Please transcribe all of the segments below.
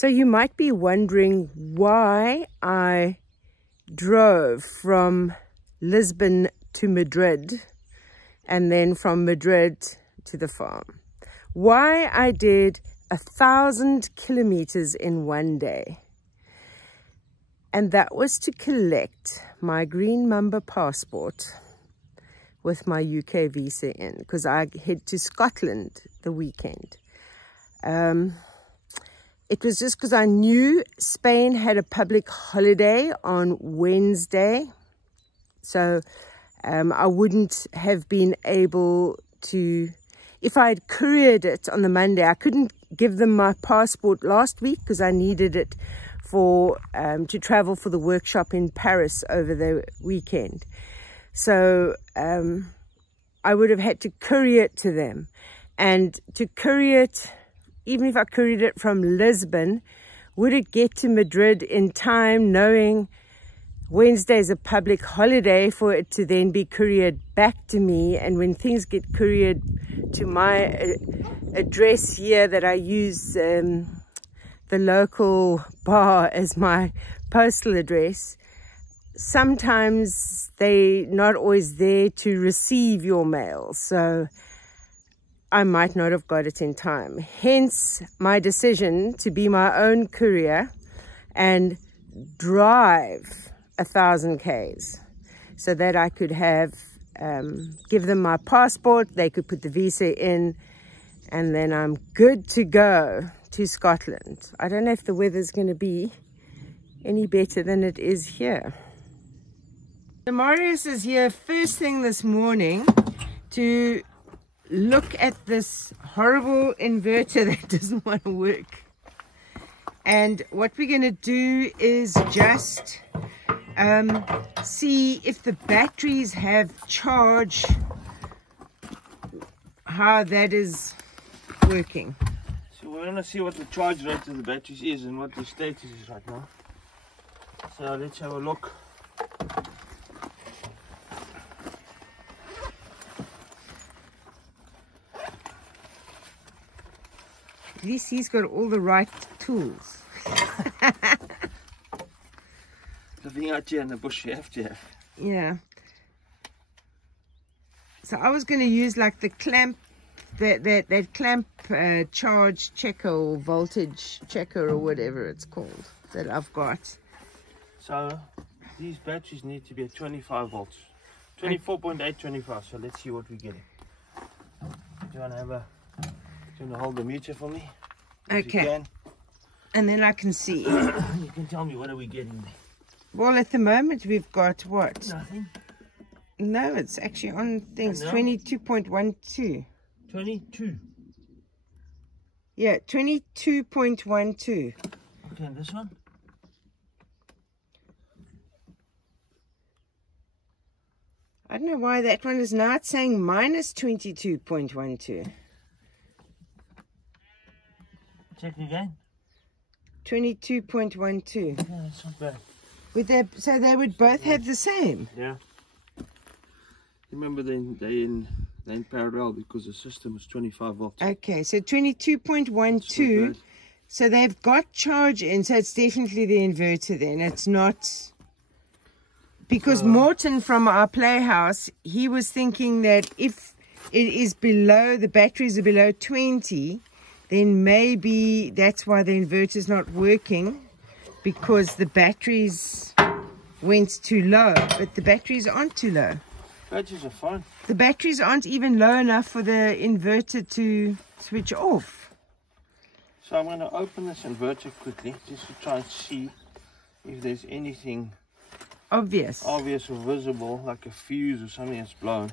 So you might be wondering why I drove from Lisbon to Madrid and then from Madrid to the farm. Why I did 1,000 kilometers in one day. And that was to collect my Green Mamba passport with my UK visa in, because I head to Scotland the weekend. It was just because I knew Spain had a public holiday on Wednesday. So I wouldn't have been able to, if I had couriered it on the Monday, I couldn't give them my passport last week because I needed it for to travel for the workshop in Paris over the weekend. So I would have had to courier it to them. And to courier it, even if I couriered it from Lisbon, would it get to Madrid in time, knowing Wednesday is a public holiday, for it to then be couriered back to me? And when things get couriered to my address here that I use the local bar as my postal address, sometimes they're not always there to receive your mail. So I might not have got it in time. Hence my decision to be my own courier and drive 1,000 Ks so that I could have, give them my passport, they could put the visa in, and then I'm good to go to Scotland. I don't know if the weather's going to be any better than it is here. So Marius is here first thing this morning to look at this horrible inverter that doesn't want to work. And what we're going to do is just see if the batteries have charge, how that is working. So we're going to see what the charge rate of the batteries is and what the status is right now. So let's have a look. At least he's got all the right tools. The thing out here in the bush you have to have. Yeah. So I was going to use like the clamp, that clamp charge checker or voltage checker or whatever it's called that I've got. So these batteries need to be at 25 volts. 24.8, 25. So let's see what we're getting. Do you want to have a... Do you want to hold the meter for me? Okay. And then I can see. You can tell me what are we getting there. Well, at the moment we've got what? Nothing. No, it's actually on things. 22.12. 22. Yeah, 22.12. Okay, and this one? I don't know why that one is now saying minus 22.12. Check again. 22.12. Yeah, that's not bad. Would they, so they would both have the same? Yeah. Remember they're in parallel because the system is 25 volts. Okay, so 22.12. So they've got charge in, so it's definitely the inverter then. It's not... Because Morton from our playhouse, he was thinking that if it is below, the batteries are below 20, then maybe that's why the inverter's not working, because the batteries went too low. But the batteries aren't too low. Batteries are fine. The batteries aren't even low enough for the inverter to switch off. So I'm going to open this inverter quickly just to try and see if there's anything obvious or visible, like a fuse or something that's blown.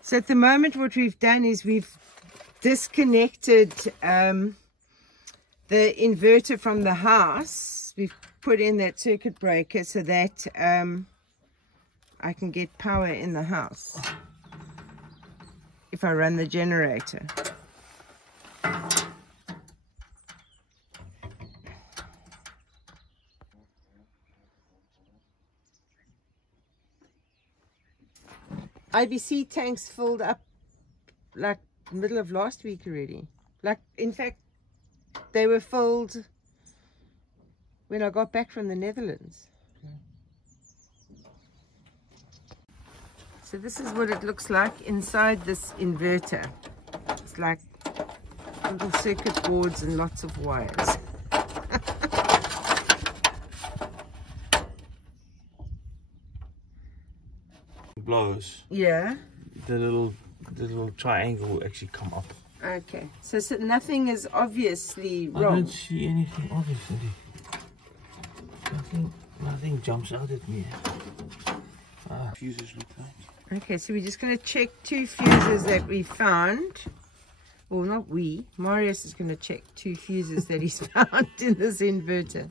So at the moment what we've done is we've disconnected the inverter from the house. We've put in that circuit breaker so that I can get power in the house if I run the generator. IBC tanks filled up like middle of last week already. Like, in fact, They were filled when I got back from the Netherlands. So this is what it looks like inside this inverter. It's like little circuit boards and lots of wires. Blows. Yeah. The little triangle will actually come up. Okay. So nothing is obviously wrong. I don't see anything obviously. Nothing jumps out at me. Fuses look like. Okay, so we're just going to check 2 fuses that we found. Well, not we. Marius is going to check 2 fuses that he's found in this inverter.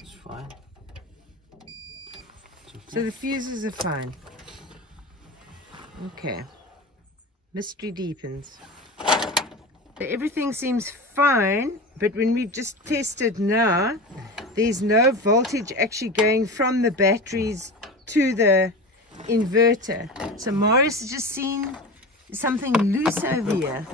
It's fine. So the fuses are fine. Okay. Mystery deepens. So everything seems fine, but when we've just tested now, there's no voltage actually going from the batteries to the inverter. So Marius has just seen something loose over here.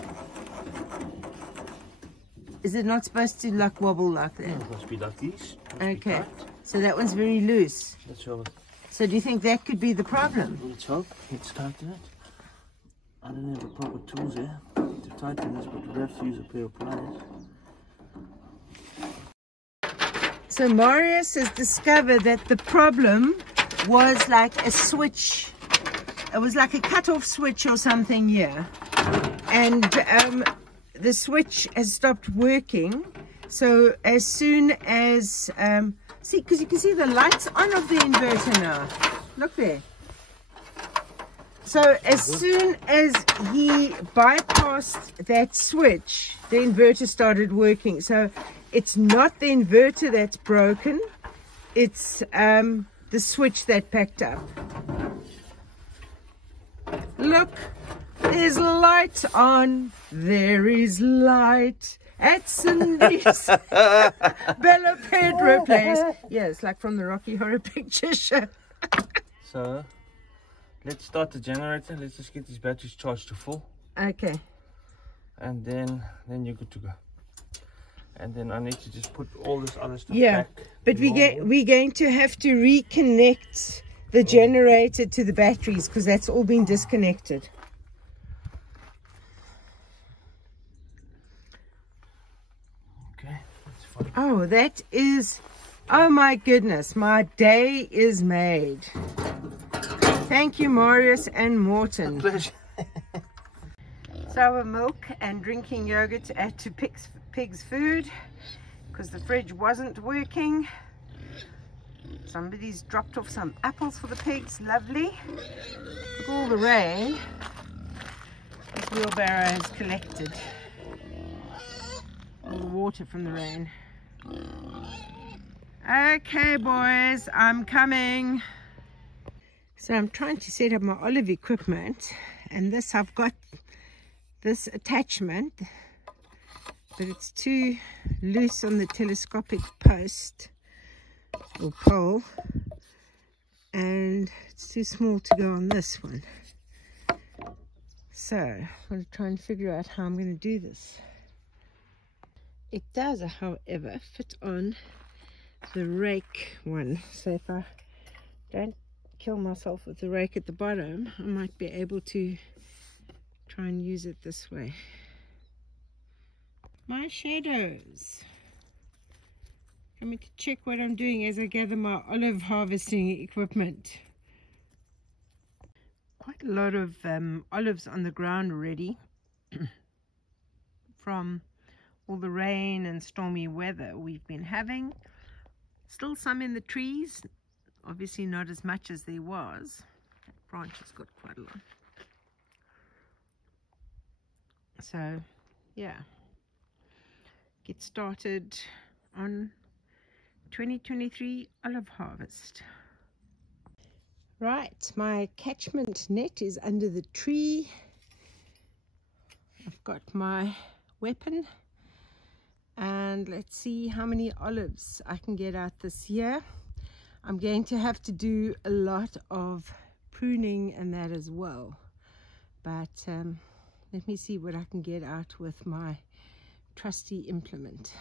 Is it not supposed to like wobble like that? It must be like this. Okay. So that one's very loose. Let's hope. So do you think that could be the problem? Let's hope. Let's tighten it. I don't have the proper tools here to tighten this, but we'll have to use a pair of pliers. So Marius has discovered that the problem was like a switch. It was like a cut-off switch or something here. And the switch has stopped working. So as soon as, see, because you can see the lights on of the inverter now. Look there. So as soon as he bypassed that switch, the inverter started working. So it's not the inverter that's broken. It's the switch that packed up. Look, there's light on. There is light at Cindy's Bella Pedro place. Yeah, it's like from the Rocky Horror Picture Show. So let's start the generator. Let's just get these batteries charged to full. Okay. And then you're good to go. And then I need to just put all this other stuff back. But we're going to have to reconnect the generator to the batteries because that's all been disconnected. Okay, that's fine. Oh, that is, oh my goodness, my day is made. Thank you, Marius and Morton. Pleasure. Sour milk and drinking yogurt to add to Pig's food because the fridge wasn't working. Somebody's dropped off some apples for the pigs. Lovely. Look at all the rain this wheelbarrow has collected. All the water from the rain. Okay, boys, I'm coming. So I'm trying to set up my olive equipment, and this I've got this attachment, but it's too loose on the telescopic post or pole, and it's too small to go on this one. So I'm going to try and figure out how I'm going to do this. It does, however, fit on the rake one, so if I don't kill myself with the rake at the bottom, I might be able to try and use it this way. My shadows. Coming to check what I'm doing as I gather my olive harvesting equipment. Quite a lot of olives on the ground already from all the rain and stormy weather we've been having. Still some in the trees, obviously not as much as there was. That branch has got quite a lot. So yeah, get started on 2023 olive harvest. Right, my catchment net is under the tree. I've got my weapon and let's see how many olives I can get out this year. I'm going to have to do a lot of pruning and that as well, but let me see what I can get out with my trusty implement.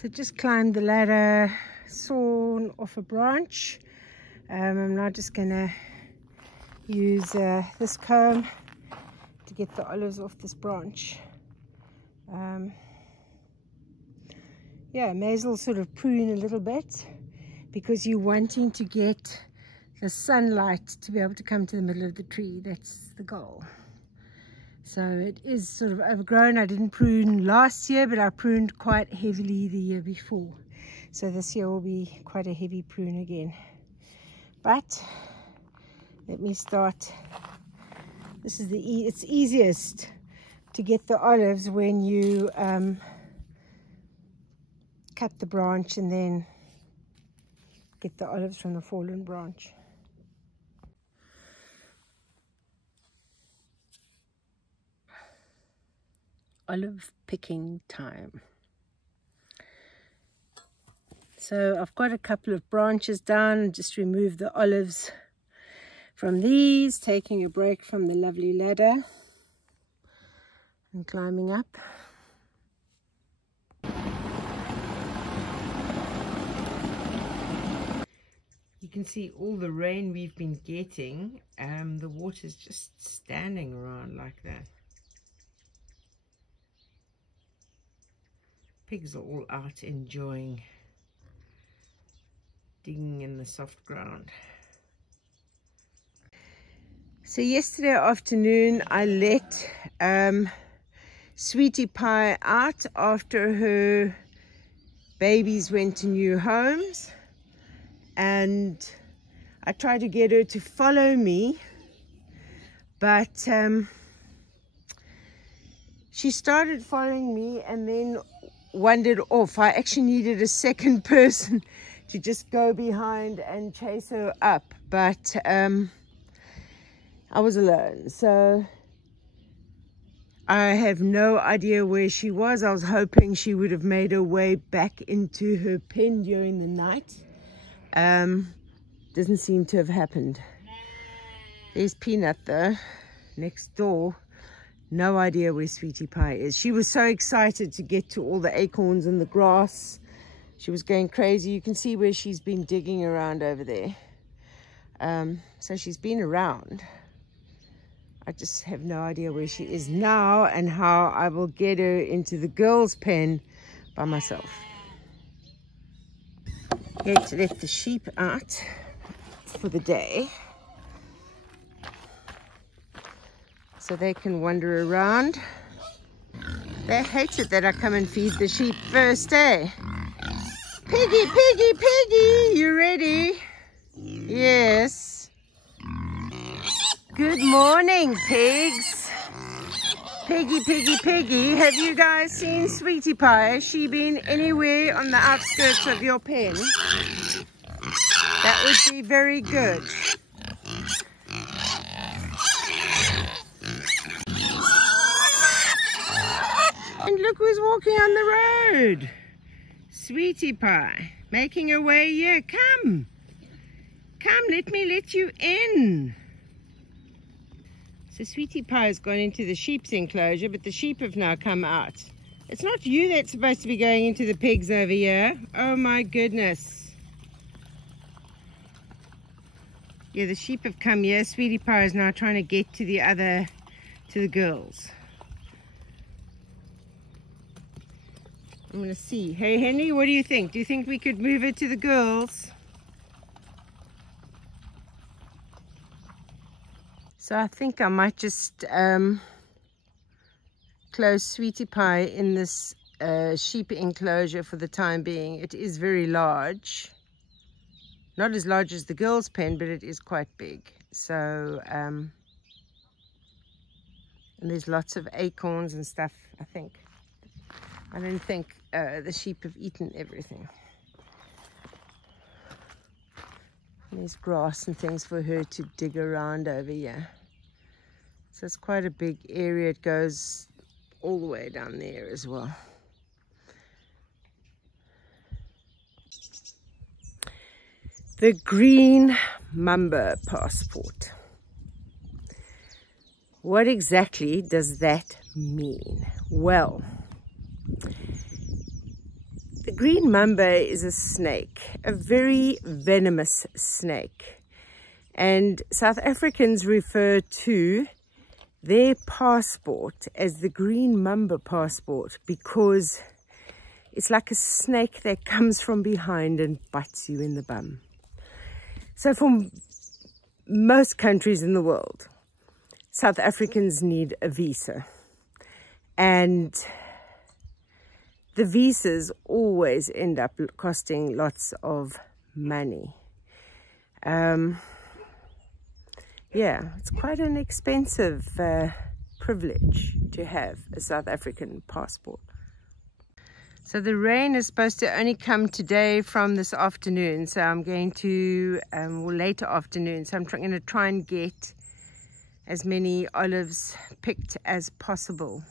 So just climbed the ladder, sawn off a branch. I'm now just gonna use this comb to get the olives off this branch. Yeah, may as well sort of prune a little bit because you're wanting to get the sunlight to be able to come to the middle of the tree. That's the goal. So it is sort of overgrown. I didn't prune last year, but I pruned quite heavily the year before. So this year will be quite a heavy prune again. But let me start. This is it's easiest to get the olives when you cut the branch and then get the olives from the fallen branch. Olive picking time. So I've got a couple of branches down, just remove the olives from these, taking a break from the lovely ladder and climbing up. You can see all the rain we've been getting, the water's just standing around like that. Pigs are all out enjoying digging in the soft ground. So yesterday afternoon I let Sweetie Pie out after her babies went to new homes, and I tried to get her to follow me, but she started following me and then wandered off. I actually needed a second person to just go behind and chase her up, but I was alone, so I have no idea where she was. I was hoping she would have made her way back into her pen during the night. Doesn't seem to have happened. There's Peanut though, next door. No idea where Sweetie Pie is. She was so excited to get to all the acorns and the grass. She was going crazy. You can see where she's been digging around over there. So she's been around. I just have no idea where she is now and how I will get her into the girls' pen by myself. Going to let the sheep out for the day, so they can wander around. They hate it that I come and feed the sheep first, eh? Piggy, piggy, piggy, you ready? Yes. Good morning, pigs. Piggy, piggy, piggy. Have you guys seen Sweetie Pie? Has she been anywhere on the outskirts of your pen? That would be very good. And look who's walking on the road. Sweetie Pie, making her way here. Come. Come, let me let you in. So Sweetie Pie has gone into the sheep's enclosure, but the sheep have now come out. It's not you that's supposed to be going into the pigs over here. Oh my goodness. Yeah, the sheep have come here. Sweetie Pie is now trying to get to the girls. I'm going to see. Hey, Henry, what do you think? Do you think we could move it to the girls? So I think I might just close Sweetie Pie in this sheep enclosure for the time being. It is very large. Not as large as the girls' pen, but it is quite big. So, and there's lots of acorns and stuff, I think. I don't think the sheep have eaten everything. And there's grass and things for her to dig around over here. So it's quite a big area. It goes all the way down there as well. The green mamba passport. What exactly does that mean? Well, the green mamba is a snake, a very venomous snake. And South Africans refer to their passport as the green mamba passport because it's like a snake that comes from behind and bites you in the bum. So for most countries in the world, South Africans need a visa. And the visas always end up costing lots of money. Yeah, it's quite an expensive privilege to have a South African passport. So the rain is supposed to only come today from this afternoon. So I'm going to, or later afternoon. So I'm going to try and get as many olives picked as possible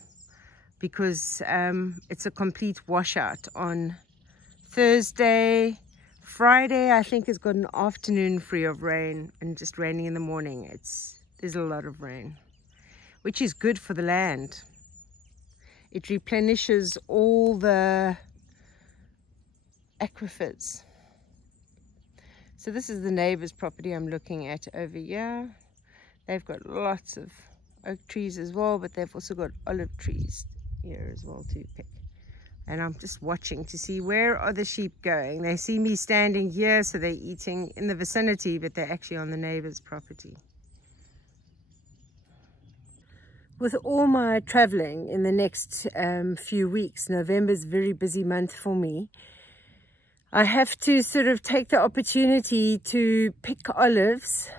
because it's a complete washout on Thursday. Friday, I think, has got an afternoon free of rain and just raining in the morning. There's a lot of rain, which is good for the land. It replenishes all the aquifers. So this is the neighbor's property I'm looking at over here. They've got lots of oak trees as well, but they've also got olive trees here as well to pick. And I'm just watching to see where are the sheep going. They see me standing here, so they're eating in the vicinity, but they're actually on the neighbor's property. With all my traveling in the next few weeks, November's a very busy month for me. I have to sort of take the opportunity to pick olives.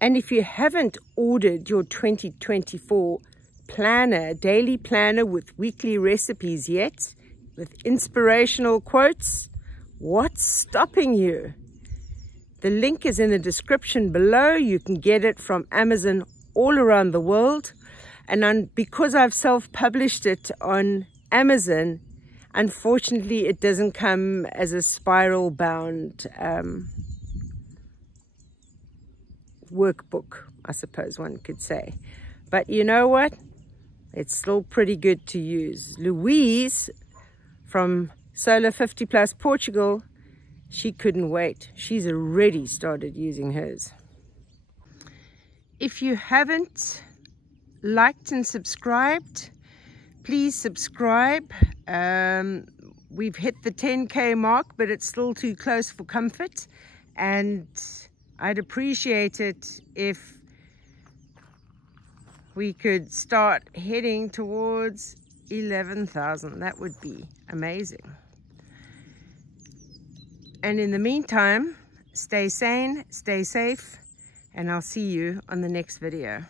And if you haven't ordered your 2024 planner, daily planner with weekly recipes yet, with inspirational quotes, what's stopping you? The link is in the description below. You can get it from Amazon all around the world, and because I've self-published it on Amazon, unfortunately it doesn't come as a spiral bound workbook, I suppose one could say. But you know what, it's still pretty good to use. Louise from Solar 50 Plus Portugal, she couldn't wait. She's already started using hers. If you haven't liked and subscribed, please subscribe. We've hit the 10K mark, but it's still too close for comfort. And I'd appreciate it if we could start heading towards 11,000. That would be amazing. And in the meantime, stay sane, stay safe, and I'll see you on the next video.